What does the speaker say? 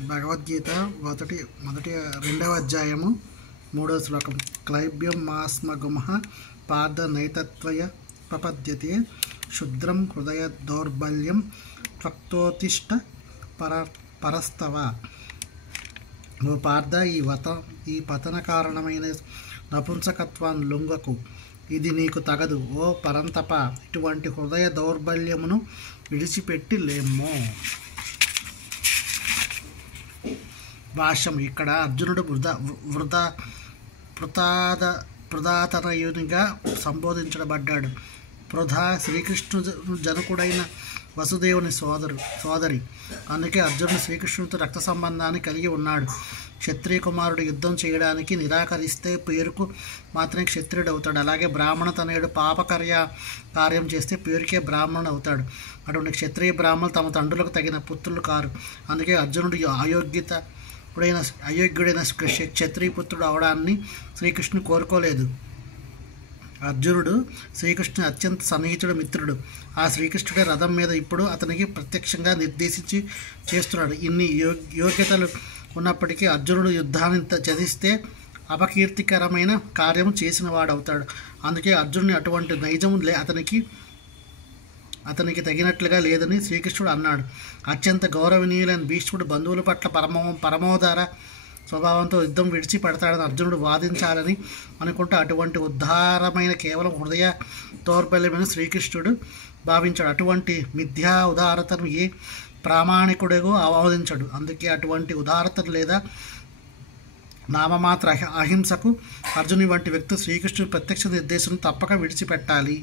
భగవద్గీత మొదటి రెండవ అధ్యాయము 3వ శ్లోకం. క్లైబ్యం మాస్మగుమః పార్థ నైతత్వయ ప్రపద్యతే క్షుద్రం హృదయ దౌర్బల్యం త్వక్తోత్తిష్ట పరస్తవ. ఓ పార్థ, ఈ పతన కారణమైన నపుంసకత్వాన్ని లొంగకు, ఇది నీకు తగదు. ఓ పరంతప, ఇటువంటి హృదయ దౌర్బల్యమును విడిచిపెట్టి లేమ్మో. భాష్యం. ఇక్కడ అర్జునుడు పృథాతనయునిగా సంబోధించబడ్డాడు. పృథా శ్రీకృష్ణుడు జనకుడైన వసుదేవుని సోదరి. అందుకే అర్జునుడు శ్రీకృష్ణుడితో రక్త సంబంధాన్ని కలిగి ఉన్నాడు. క్షత్రియ కుమారుడు యుద్ధం చేయడానికి నిరాకరిస్తే పేరుకు మాత్రమే క్షత్రియుడు అవుతాడు. అలాగే బ్రాహ్మణ తనయుడు కార్యం చేస్తే పేరుకే బ్రాహ్మణుడు అవుతాడు. అటువంటి క్షత్రియ బ్రాహ్మణులు తమ తండ్రులకు తగిన పుత్రులు కారు. అందుకే అర్జునుడు అయోగ్యుడైన క్షత్రియ పుత్రుడు అవడాన్ని శ్రీకృష్ణుడు కోరుకోలేదు. అర్జునుడు శ్రీకృష్ణుని అత్యంత సన్నిహితుడు, మిత్రుడు. ఆ శ్రీకృష్ణుడే రథం మీద ఇప్పుడు అతనికి ప్రత్యక్షంగా నిర్దేశించి చేస్తున్నాడు. ఇన్ని యోగ్యతలు ఉన్నప్పటికీ అర్జునుడు యుద్ధాన్ని త్యజిస్తే అపకీర్తికరమైన కార్యం చేసిన వాడవుతాడు. అందుకే అర్జునుని అటువంటి నైజం అతనికి తగినట్లుగా లేదని శ్రీకృష్ణుడు అన్నాడు. అత్యంత గౌరవనీయులైన భీష్ముడు బంధువుల పట్ల పరమోదార స్వభావంతో యుద్ధం విడిచి పెడతాడని అర్జునుడు వాదించాలని అనుకుంటే అటువంటి ఉద్ధారమైన కేవలం హృదయ దౌర్బల్యమైన శ్రీకృష్ణుడు భావించాడు. అటువంటి మిథ్యా ఉదారతను ఏ ప్రామాణికుడిగో ఆమోదించడు. అందుకే అటువంటి ఉదారతను లేదా నామమాత్ర అహింసకు అర్జునుని వంటి వ్యక్తి శ్రీకృష్ణుడి ప్రత్యక్ష నిర్దేశం తప్పక విడిచిపెట్టాలి.